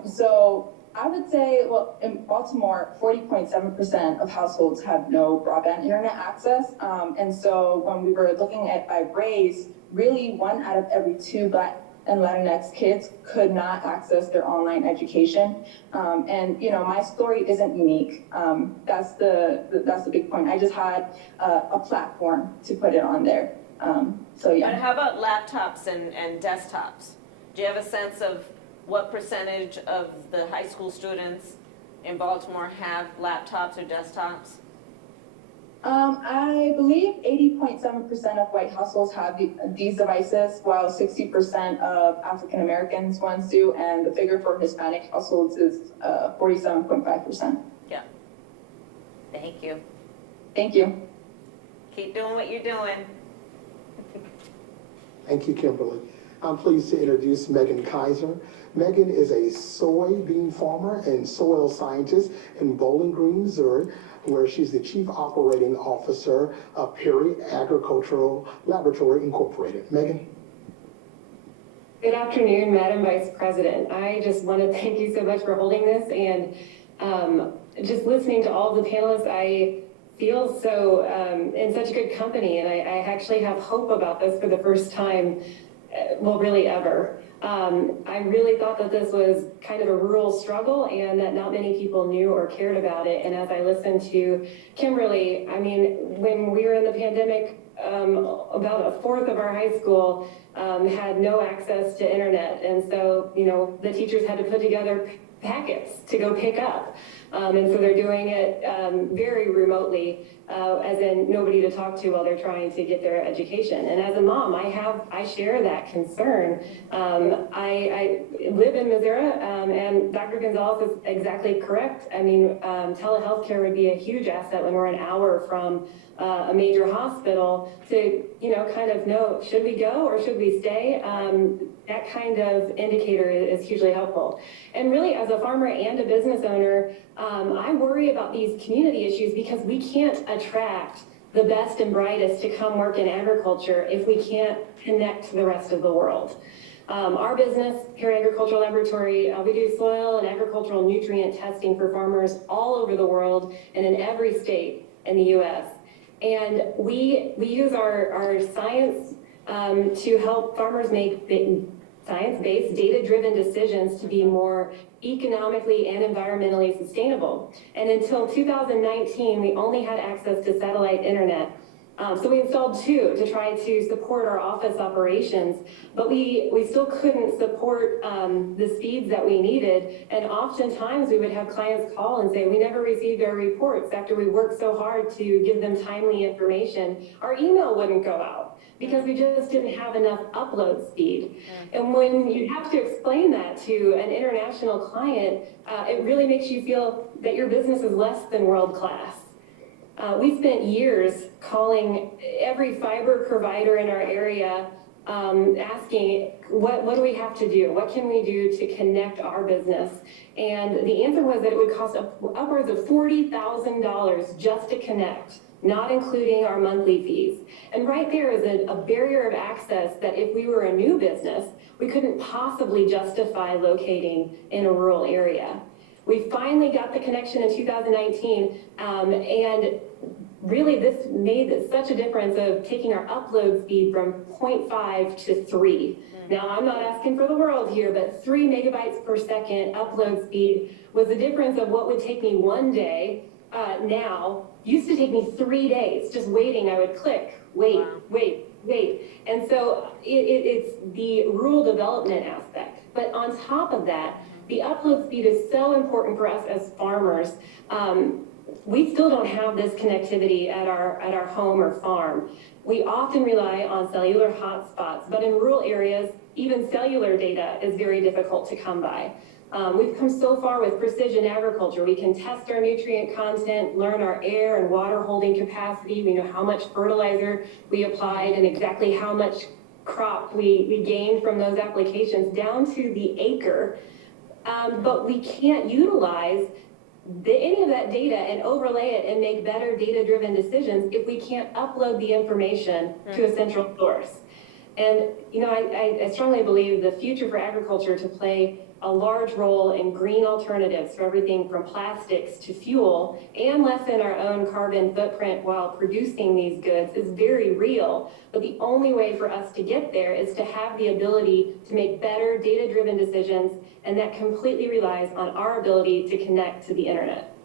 So I would say, well, in Baltimore, 40.7% of households have no broadband internet access. And so when we were looking at by race, really 1 out of every 2 Black and Latinx kids could not access their online education. And you know, my story isn't unique. That's the big point. I just had a platform to put it on there. So yeah. And how about laptops and desktops? Do you have a sense of what percentage of the high school students in Baltimore have laptops or desktops? I believe 80.7% of white households have these devices, while 60% of African Americans ones do, and the figure for Hispanic households is 47.5%. Yeah. Thank you. Thank you. Keep doing what you're doing. Thank you, Kimberly. I'm pleased to introduce Megan Kaiser. Megan is a soybean farmer and soil scientist in Bowling Green, Missouri, where she's the Chief Operating Officer of Perry Agricultural Laboratory Incorporated. Megan? Good afternoon, Madam Vice President. I just want to thank you so much for holding this, and just listening to all the panelists, I feel so in such good company, and I actually have hope about this for the first time, well, really ever. I really thought that this was kind of a rural struggle and that not many people knew or cared about it. And as I listened to Kimberly, I mean, when we were in the pandemic, about a fourth of our high school had no access to internet. And so, you know, the teachers had to put together packets to go pick up. And so they're doing it very remotely, as in nobody to talk to while they're trying to get their education. And as a mom, I share that concern. I live in Missouri, and Dr. Gonzalez is exactly correct. I mean, telehealth care would be a huge asset when we're an hour from a major hospital to, you know, kind of know, should we go or should we stay? That kind of indicator is hugely helpful. And really, as a farmer and a business owner, I worry about these community issues because we can't attract the best and brightest to come work in agriculture if we can't connect to the rest of the world. Our business, Perry Agricultural Laboratory, we do soil and agricultural nutrient testing for farmers all over the world and in every state in the U.S. And we use our science to help farmers make science-based, data-driven decisions to be more economically and environmentally sustainable. And until 2019, we only had access to satellite internet. So we installed 2 to try to support our office operations, but we still couldn't support the speeds that we needed. And oftentimes we would have clients call and say, we never received our reports after we worked so hard to give them timely information. Our email wouldn't go out because we just didn't have enough upload speed. And when you have to explain that to an international client, it really makes you feel that your business is less than world-class. We spent years calling every fiber provider in our area, asking, what do we have to do? What can we do to connect our business? And the answer was that it would cost upwards of $40,000 just to connect, not including our monthly fees. And right there is a barrier of access that if we were a new business, we couldn't possibly justify locating in a rural area. We finally got the connection in 2019, and really this made such a difference of taking our upload speed from 0.5 to 3. Now, I'm not asking for the world here, but 3 megabytes per second upload speed was the difference of what would take me 1 day. Now, used to take me 3 days, just waiting. I would click, wait. And so it's the rural development aspect. But on top of that, the upload speed is so important for us as farmers. We still don't have this connectivity at our home or farm. We often rely on cellular hotspots, but in rural areas, even cellular data is very difficult to come by. We've come so far with precision agriculture. We can test our nutrient content, learn our air and water holding capacity. We know how much fertilizer we applied and exactly how much crop we gain from those applications down to the acre, but we can't utilize any of that data and overlay it and make better data-driven decisions if we can't upload the information to a central source. And, you know, I strongly believe the future for agriculture to play a large role in green alternatives for everything from plastics to fuel and lessen our own carbon footprint while producing these goods is very real. But the only way for us to get there is to have the ability to make better data-driven decisions, and that completely relies on our ability to connect to the internet.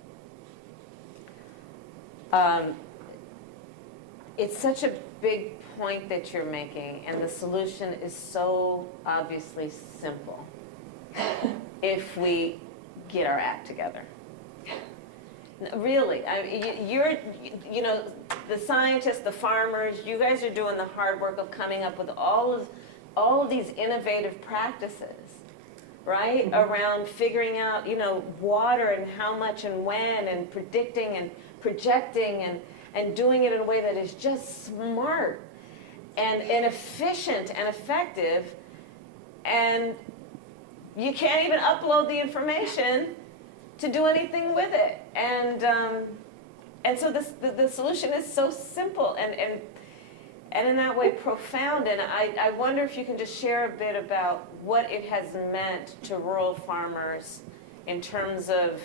It's such a big point that you're making, and the solution is so obviously simple. If we get our act together. Really, you know, the scientists, the farmers, you guys are doing the hard work of coming up with all of these innovative practices, right? Around figuring out, you know, water and how much and when, and predicting and projecting and doing it in a way that is just smart and efficient and effective. And you can't even upload the information to do anything with it. And so the solution is so simple and in that way profound. And I wonder if you can just share a bit about what it has meant to rural farmers in terms of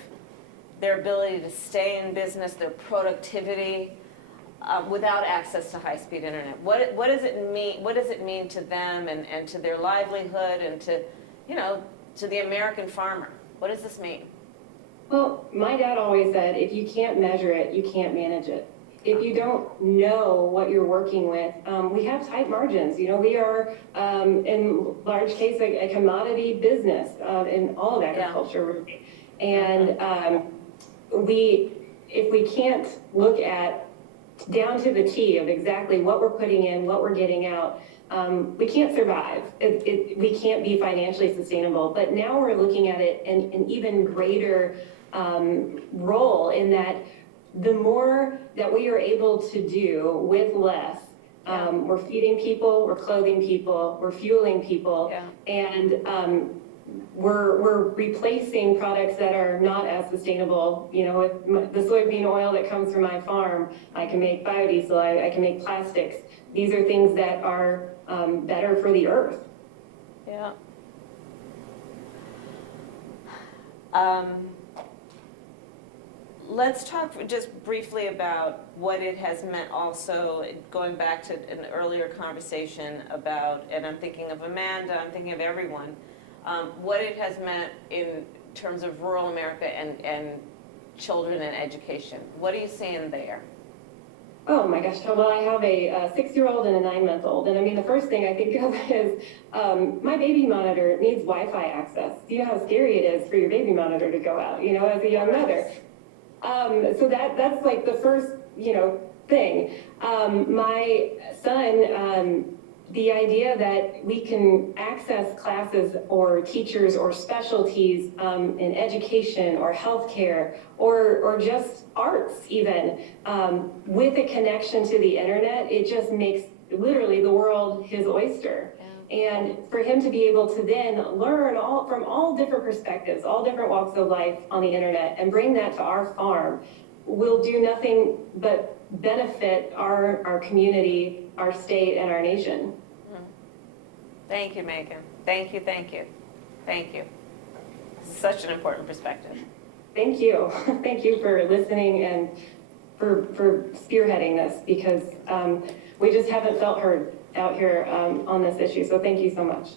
their ability to stay in business, their productivity, without access to high-speed internet. What does it mean? What does it mean to them and to their livelihood and to, you know, to the American farmer? What does this mean? Well, my dad always said, if you can't measure it, you can't manage it. If you don't know what you're working with, we have tight margins. You know, we are, in large case, a commodity business in all of agriculture. Yeah. And if we can't look at down to the T of exactly what we're putting in, what we're getting out, we can't survive. We can't be financially sustainable. But now we're looking at it in an even greater role in that the more that we are able to do with less, we're feeding people, we're clothing people, we're fueling people, and we're replacing products that are not as sustainable. You know, with the soybean oil that comes from my farm, I can make biodiesel, I can make plastics. These are things that are better for the earth. Yeah. Let's talk just briefly about what it has meant also, going back to an earlier conversation about, and I'm thinking of Amanda, I'm thinking of everyone, what it has meant in terms of rural America and children and education. What are you seeing there? Oh my gosh, well, I have a 6-year-old and a 9-month-old. And I mean, the first thing I think of is my baby monitor needs Wi-Fi access. You know how scary it is for your baby monitor to go out, you know, as a young mother. So that's like the first, you know, thing. My son, the idea that we can access classes or teachers or specialties in education or healthcare or just arts even, with a connection to the internet, it just makes literally the world his oyster. And for him to be able to then learn from all different perspectives, all different walks of life on the internet, and bring that to our farm will do nothing but benefit our community, our state, and our nation. Thank you, Megan. Thank you, thank you, thank you. Such an important perspective. Thank you. Thank you for listening and for spearheading this, because we just haven't felt heard out here on this issue. So thank you so much.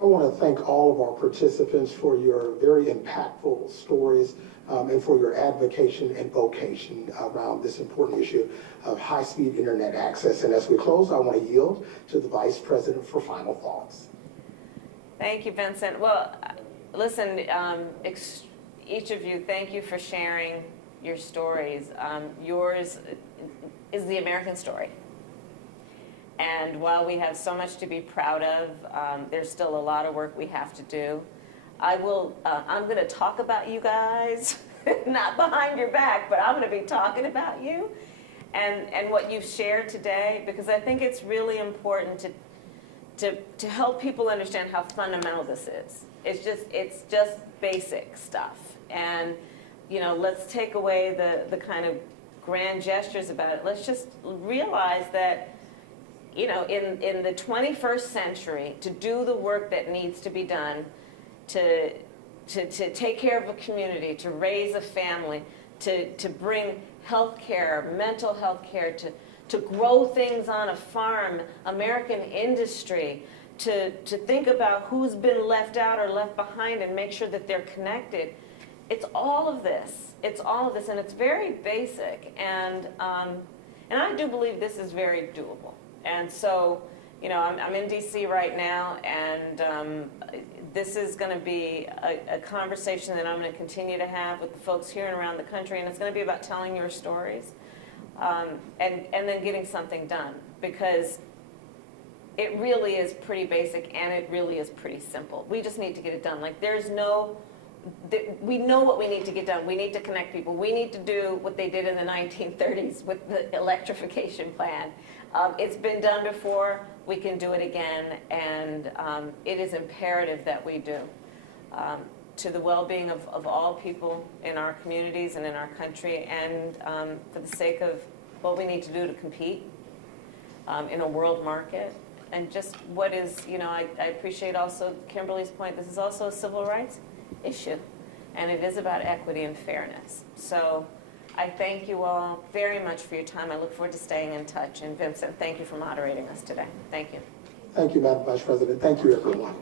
I want to thank all of our participants for your very impactful stories and for your advocacy and vocation around this important issue of high-speed internet access. And as we close, I want to yield to the Vice President for final thoughts. Thank you, Vincent. Well, listen, each of you, thank you for sharing your stories. Yours is the American story. And while we have so much to be proud of, there's still a lot of work we have to do. I'm going to talk about you guys, not behind your back, but I'm going to be talking about you. and what you've shared today, because I think it's really important to help people understand how fundamental this is. It's just basic stuff. And, let's take away the kind of grand gestures about it. Let's just realize that, in the 21st century, to do the work that needs to be done, to take care of a community, to raise a family, to bring health care, mental health care, to grow things on a farm, American industry, to think about who's been left out or left behind and make sure that they're connected. It's all of this. It's all of this, and it's very basic. And I do believe this is very doable. And so, I'm in D.C. right now, and this is going to be a conversation that I'm going to continue to have with the folks here and around the country, and it's going to be about telling your stories and then getting something done, because it really is pretty basic and it really is pretty simple. We just need to get it done. Like, we know what we need to get done. We need to connect people. We need to do what they did in the 1930s with the electrification plan. It's been done before. We can do it again, and it is imperative that we do. To the well-being of all people in our communities and in our country, and for the sake of what we need to do to compete in a world market. And just what is, I appreciate also Kimberly's point, this is also a civil rights issue, and it is about equity and fairness. So I thank you all very much for your time. I look forward to staying in touch. And Vincent, thank you for moderating us today. Thank you. Thank you, Madam Vice President. Thank you, everyone.